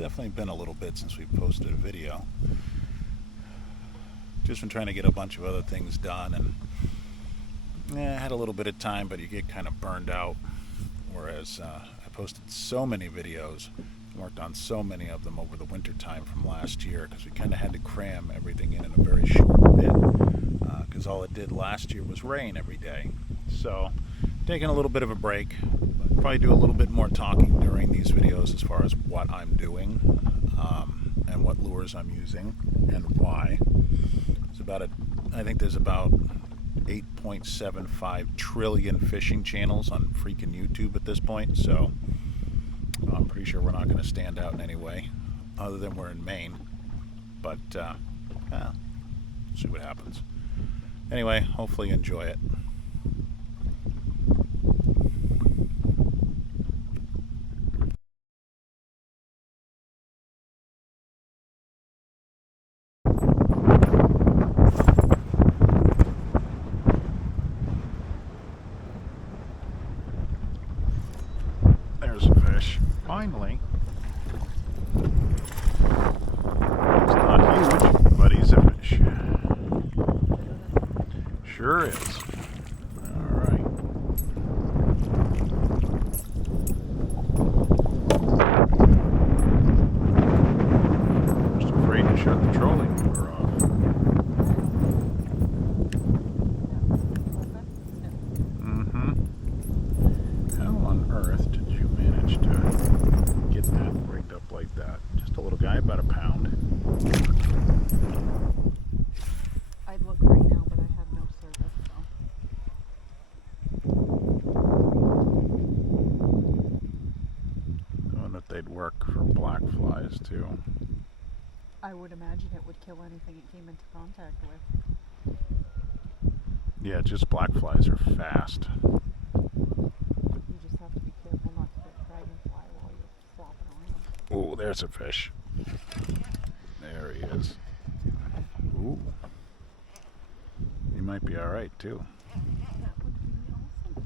definitely been a little bit since we posted a video. Just been trying to get a bunch of other things done, and I had a little bit of time, but you get kind of burned out. Whereas I posted so many videos, worked on so many of them over the winter time from last year, because we kind of had to cram everything in a very short bit, because all it did last year was rain every day. So taking a little bit of a break. Probably do a little bit more talking during these videos as far as what I'm doing, and what lures I'm using and why. I think there's about 8.75 trillion fishing channels on freaking YouTube at this point, so I'm pretty sure we're not going to stand out in any way, other than we're in Maine. But see what happens. Anyway, hopefully you enjoy it. There's a fish. Finally. It's not huge, but he's a fish. Sure is. Alright. Just afraid to shut the trolling motor off. How on earth did you manage to get that rigged up like that? Just a little guy, about a pound. I'd look right now, but I have no service, so. I wonder if they'd work for black flies too. I would imagine it would kill anything it came into contact with. Yeah, just black flies are fast. You just have to be careful not to get dragonfly while you're flopping around. Oh, there's a fish. There he is. Ooh. He might be alright too. That would be awesome.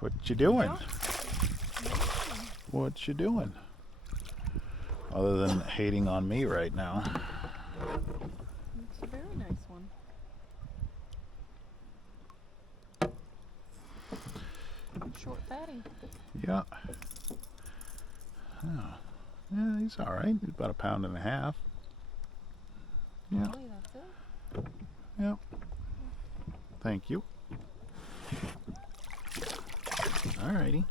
What you doing? Yeah. What you doing? Other than hating on me right now. It's a very nice one. Short fatty. Yeah. Oh. Yeah, he's alright. He's about a pound and a half. Yeah. Really, that's it? Yeah. Thank you. Alrighty.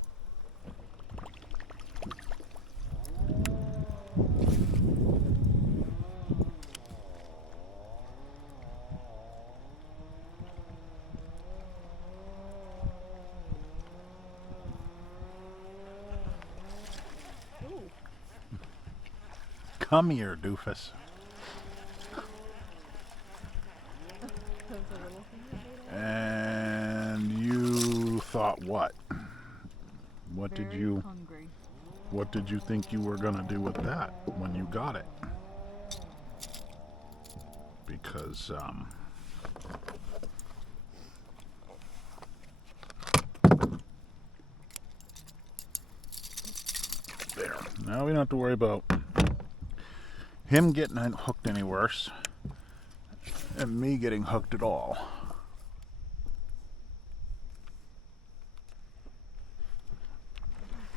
Ooh. Come here, doofus. That was a little thing. And you thought what? What did you Hungry. What did you think you were gonna do with that when you got it? Because there. Now we don't have to worry about him getting hooked any worse, and me getting hooked at all.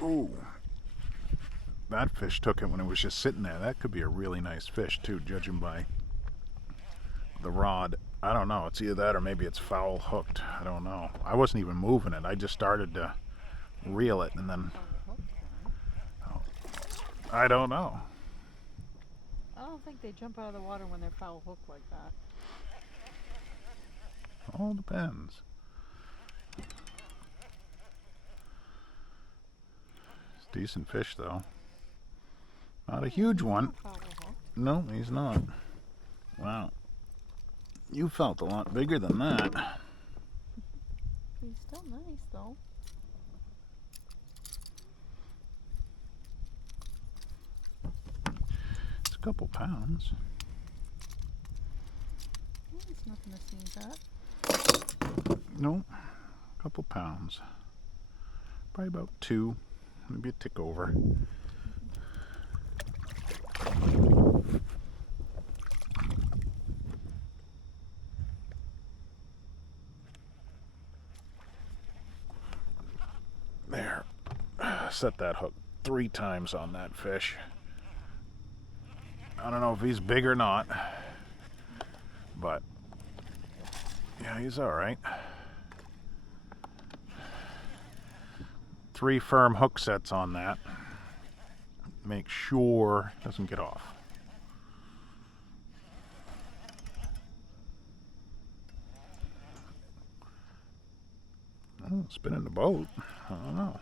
Ooh. That fish took it when it was just sitting there. That could be a really nice fish too, judging by the rod. I don't know. It's either that or maybe it's foul hooked. I don't know. I wasn't even moving it. I just started to reel it and then... Oh, I don't know. I don't think they jump out of the water when they're foul hooked like that. All depends. It's a decent fish though. Not a huge one. No, he's not. Wow. You felt a lot bigger than that. He's still nice though. It's a couple pounds. Well, it's nothing to sneeze at. No, a couple pounds. Probably about 2, maybe a tick over. There. Set that hook 3 times on that fish. I don't know if he's big or not, but yeah, he's all right. 3 firm hook sets on that. Make sure it doesn't get off. Oh, spinning the boat. I don't know.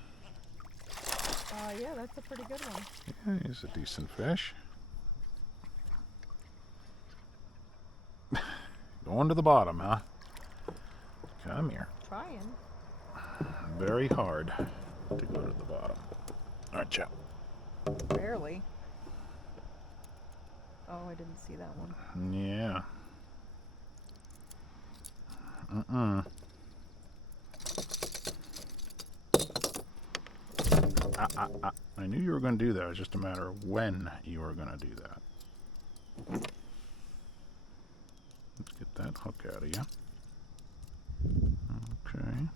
Yeah, that's a pretty good one. Yeah, he's a decent fish. Going to the bottom, huh? Come here. Trying. Very hard to go to the bottom. Aren't you? Barely. Oh, I didn't see that one. Yeah. I knew you were going to do that. It was just a matter of when you were going to do that. Let's get that hook out of you. Okay.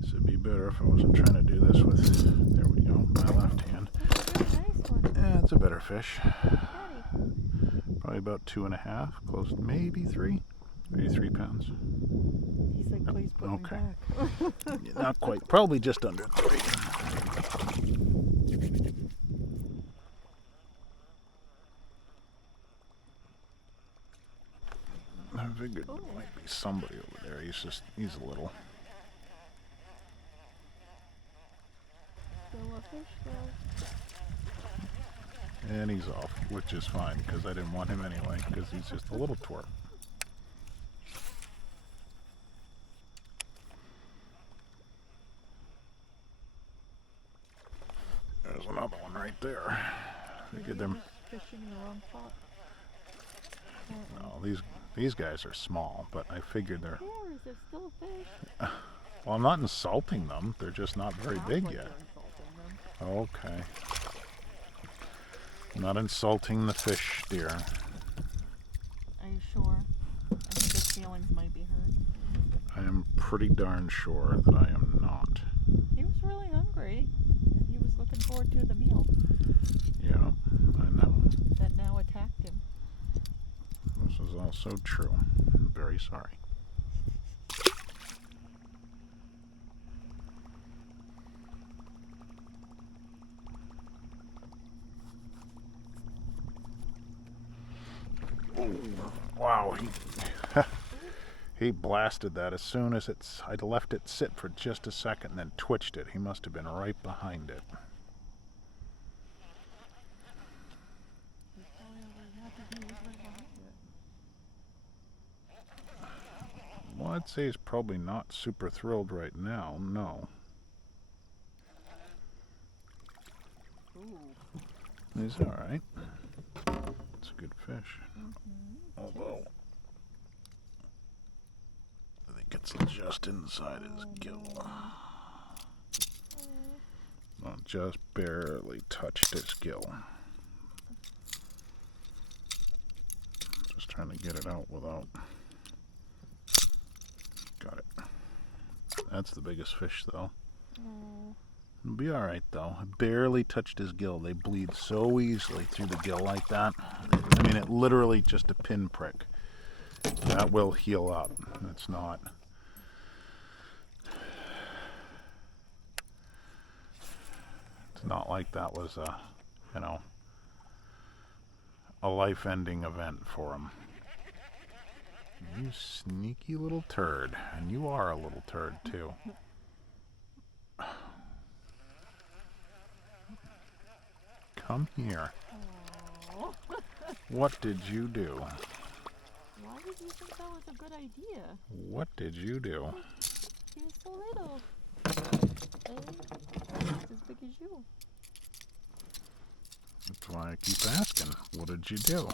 This would be better if I wasn't trying to do this with, there we go, my left hand. That's a nice one. Yeah, it's a better fish. Daddy. Probably about 2.5, close to maybe 3. Maybe 3 pounds. He's like, please put Okay. me back. Yeah, not quite. Probably just under 3. I figured there might be somebody over there. He's a little. Still a fish though. And he's off, which is fine because I didn't want him anyway because he's just a little twerp. There's another one right there. Figured them. Fishing in the wrong spot. No, these guys are small, but I figured they're. There is still a fish. Well, I'm not insulting them. They're just not very Sounds big like yet. you're insulting them. Okay. Not insulting the fish, dear. Are you sure? I think his feelings might be hurt. I am pretty darn sure that I am not. He was really hungry, and he was looking forward to the meal Yeah, I know. that now attacked him. This is also true. I'm very sorry. Wow, he blasted that as soon as I left it sit for just a second and then twitched it. He must have been right behind it. Well, I'd say he's probably not super thrilled right now, no. Ooh. He's alright. It's a good fish. Although, I think it's just inside his gill. Well, just barely touched his gill. Just trying to get it out without. Got it. That's the biggest fish, though. Oh. It'll be alright, though. I barely touched his gill. They bleed so easily through the gill like that. I mean, it literally just a pinprick. That will heal up. It's not. It's not like that was a, you know, a life-ending event for him. You sneaky little turd. And you are a little turd, too. Come here. Oh. What did you do? Why did you think that was a good idea? What did you do? He was so little. Just as big as you. That's why I keep asking. What did you do?